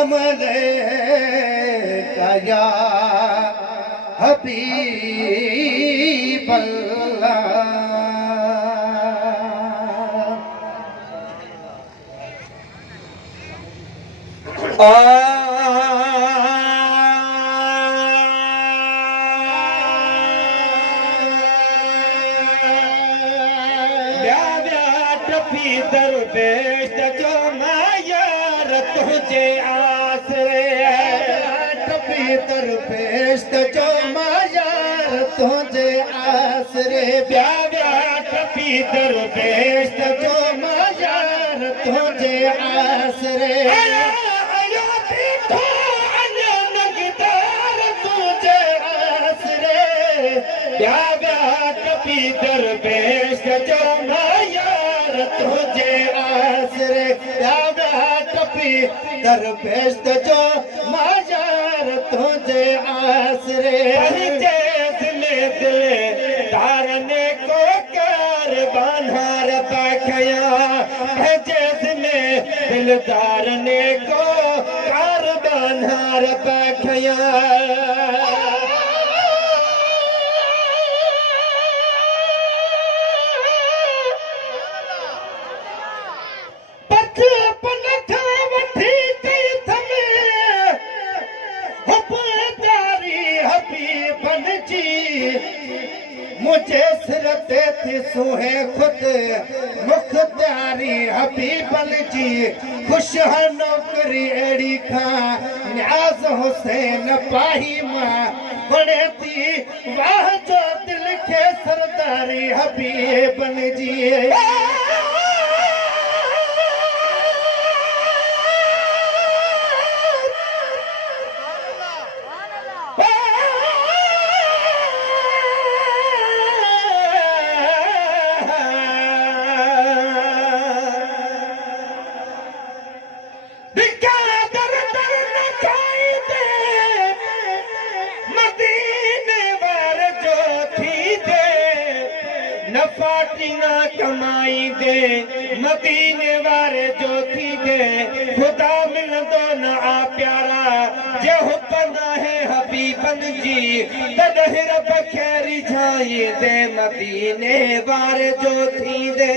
सलाम अलैका या हबीब अल्लाह। दरवेश जो मायार तुझे आसरे टपी दरवेश जो मायार तुझे आसरे प्याव्या टपी दरवेश जो मायार तुझे आसरे तुझे आसरे प्याव्या टपी दरवेश जो मायार तुझे आसरे प्याव्या टपी दरवेश जो मायार तुझे आसरे में दिल धारने को कार बान्हार बखया जिसमें दिल धारने को कार बान्हार बखया मुझे सिरते थी सुहे खुद मुख्तारी हबीबल जी खुश है नौकरी एड़ी खा न्याज हुसैन पाही मां बने थी वाह जो दिल के सरदारी हबीबल जी फाटिना कमाई दे मदीने वारे जो थी दे खुदा मिलंदो न आ प्यारा जे हुपना है हबीबन जी तदहि रब खैरी जाई दे मदीने वारे जो थी दे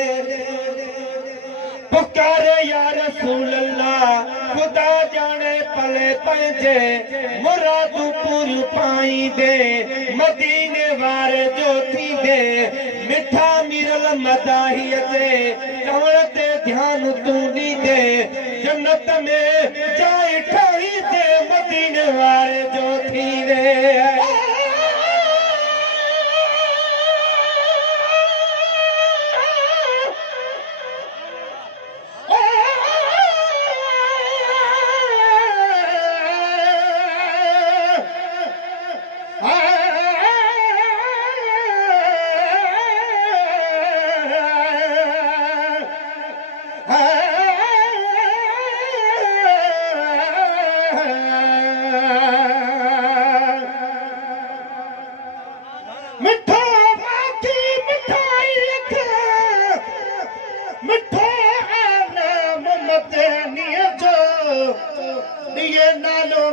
पुकारे या रसूल अल्लाह खुदा जाने पले पंहिंजे मुरादू पूरी पाई दे मदीने वारे जो थी दे मिठा मीरल मदाही ते कवण ते ध्यान तू ॾींदे जन्नत में जाए ठाही दे मदीने वारे जो थी दे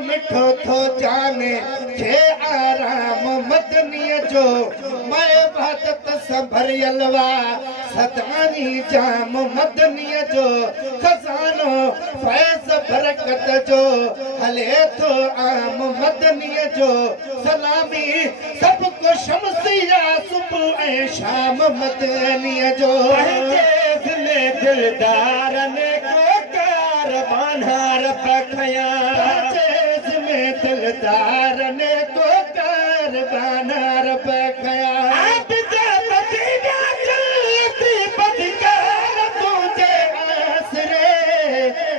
मिठो थो जाने छे आराम मदनीअ जो मैं इबादत संभरियलवा सदानी जाम मदनीअ जो खजानो फैज़ बरकत जो हले थो आम मदनीअ जो सलामी सबको शमसिया सुबह ऐं शाम मदनीअ जो में दिलदार ने को कार बान्हार पखया दिलदार ने को कार बान्हार पखया तुझे आसरे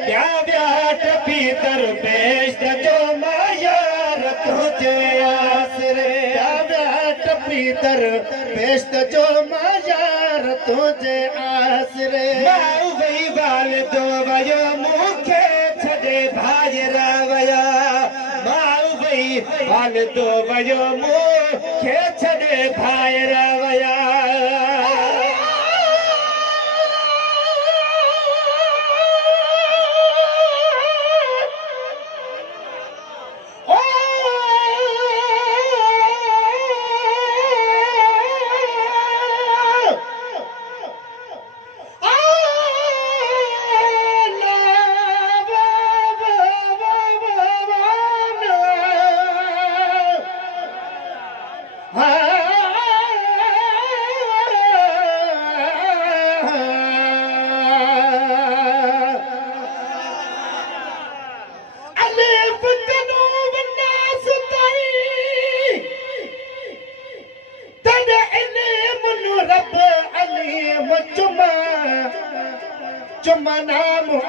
प्याव्या टपी दरवेश जो मायार तुझे आसरे प्याव्या टपी दरवेश जो मायार तुझे आसरे माऊ वही वाल दो वयो मुखे छदे भाजरा वया वाल दो वयो मुखे छदे भाजरा वया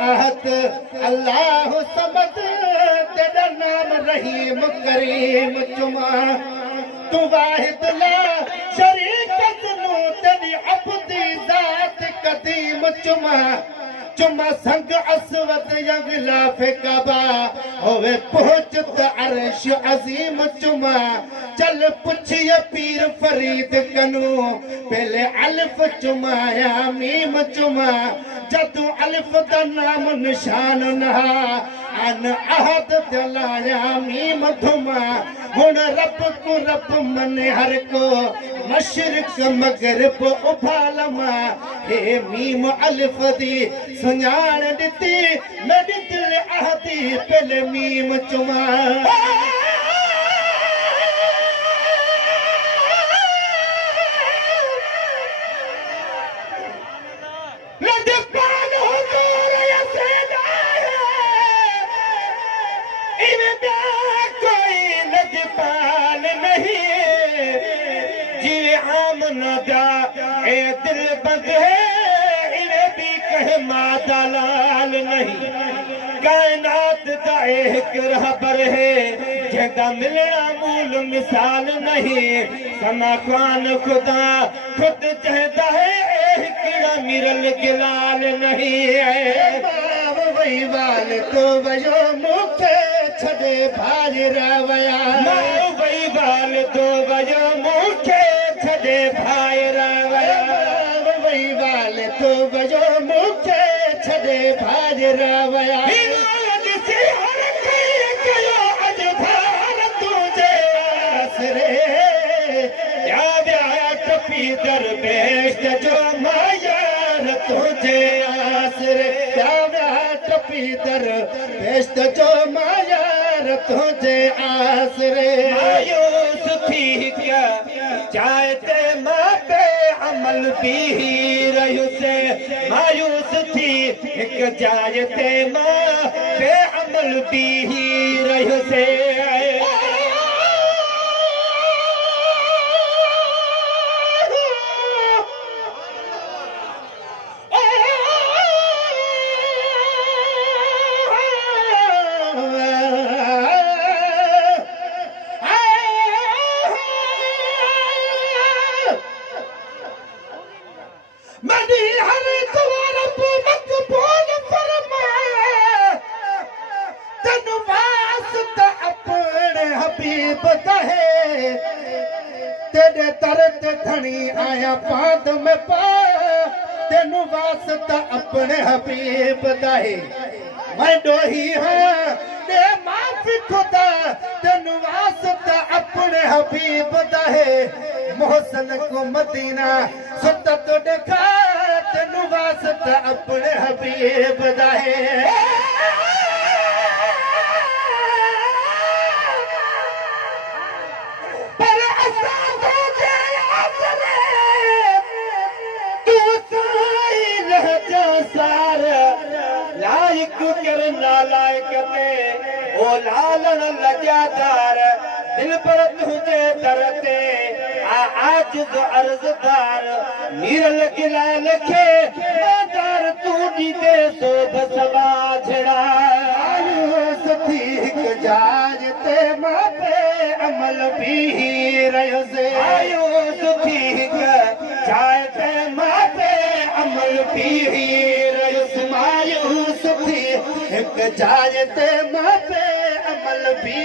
आहत अल्लाह समद तेरा नाम रहीम करीम चुमा तू वाहिद ला शरीक नु तेरी अब्दी जात कदीम चुमा चुमा संग असवद यगला फेकाबा होवे पहुंचत अर्श अजीम चुमा चल पुछिए पीर फरीद कनु पहले अलिफ चुमाया मीम चुमा जदू अलिफ दा नाम निशान नहा अन अहद दलाया मीम धुमा हुन रब को रब मन हर को मशरिक मगरिब उभालमा हे मीम अलिफ दी सुञाण ॾिती मेरी दिल आहदी पहले मीम चुमा दलाल नहीं कायनात दा एक रहबर है जदा मिलना मूल मिसाल नहीं समा खान खुदा खुद कहता है किड़ा मिरल गिलाल नहीं है वही वाल तो वयो मुखे छदे भाज रवया वही वाल तो वयो मुखे छदे भाई रवया वही वाल तो वयो मुखे छदे भाज रवया दरवेश जो मायार तुझे आसरे टपी दरवेश जो मायार तुझे आसरे मायूस थी क्या चाहते माँ पे अमल भी रही से मायूस थी एक जायते माँ पे अमल भी रही से तेरे तरत धनी आया पाद में पा तेनु वास्ता अपने हबीब दाहे मैं डोही हाँ दे माफी खुदा तेनु वास्ता अपने हबीब दाहे मोहसन को मदीना सुता तो देखा तेनु वास्ता अपने हबीब दाहे लायक कर नालायक ते ओ लालन लजादार दिल पर तुझे दरते आज जो अर्जदार मीरल गिलाल के दार तू दे सो बसवा झड़ा आयुस ठीक जाज ते मां पे अमल भी रयो से आयुस ठीक जाए ते मां पे अमल भी मायूस थी एक जायते मां पे अमल भी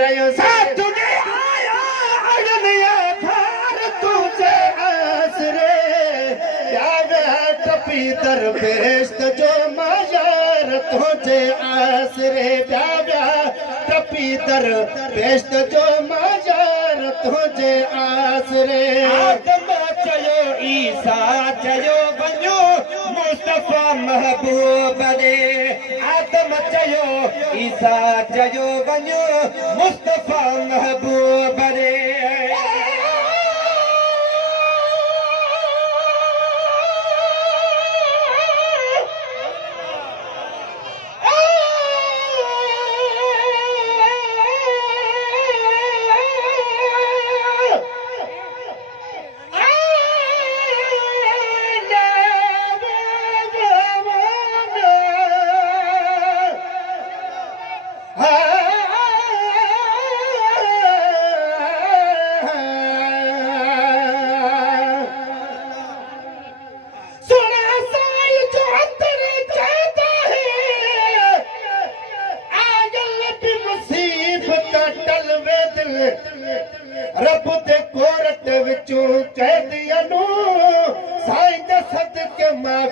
रयो साथ ने आया अगनिया थार तुझे आसरे याद टपी दरवेश जो मायार तुझे आसरे प्यारा टपी दरवेश जो मायार तुझे आसरे आदम चयो ईसा चयो बनो मुस्तफा महबूब ने आदम चयो ईसा चयो बनो मुस्तफा महबूब ने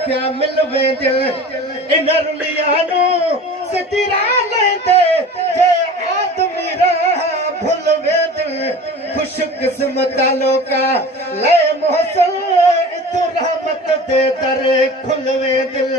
आफिया मिल वेंदिल इन रुलियानो सतिरा लेंदे जे आदमी राह भुल वेंदिल खुश किस्मत लोका ले मोहसन तू रहमत दे दर खुल वेंदिल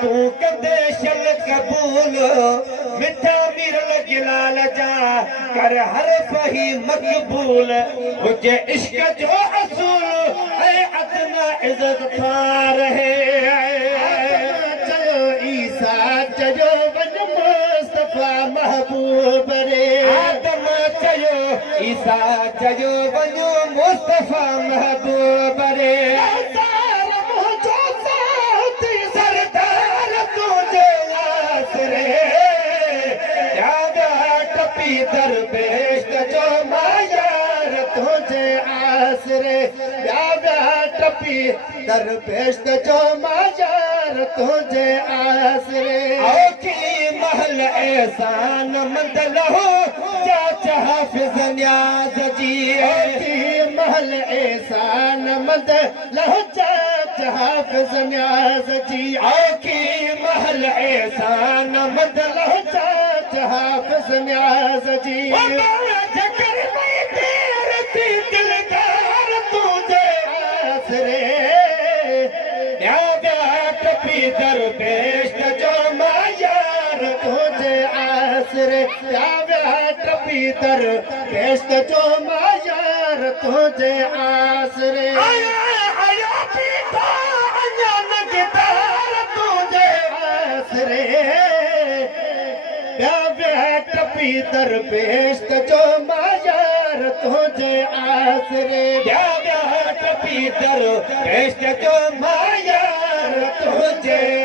तू कंदे शल कबूल मिठा मिरल गिलाल जा कर हर फही मकबूल मुझे इश्क जो असूल है अदना इज्जत था रहे चलो ईसा चलो बन मुस्तफा महबूब रे आदम चलो ईसा चलो बनो मुस्तफा महबूब रे दरवेश जो मायार तुझे आसरे टपी दरवेश जो मायार तुझे आसरे औखी महल एहसान मंदल हो चाचा हाफिज न्याज जी औखी महल एहसान मंदल हो चाचा हाफिज न्याज जी औखी महल एहसान मंदल हो हाफिज न्याज जी जकर में तेरती दिलदार तुझे आसरे टपी दरवेश जो मायार तुझे आसरे टपी दरवेश जो मायार तुझे आसरे आया पीता अनजान गिटार तुझे आसरे टपी दरवेश जो मायार तुझे आसरे टपी दरवेश जो मायार तुझे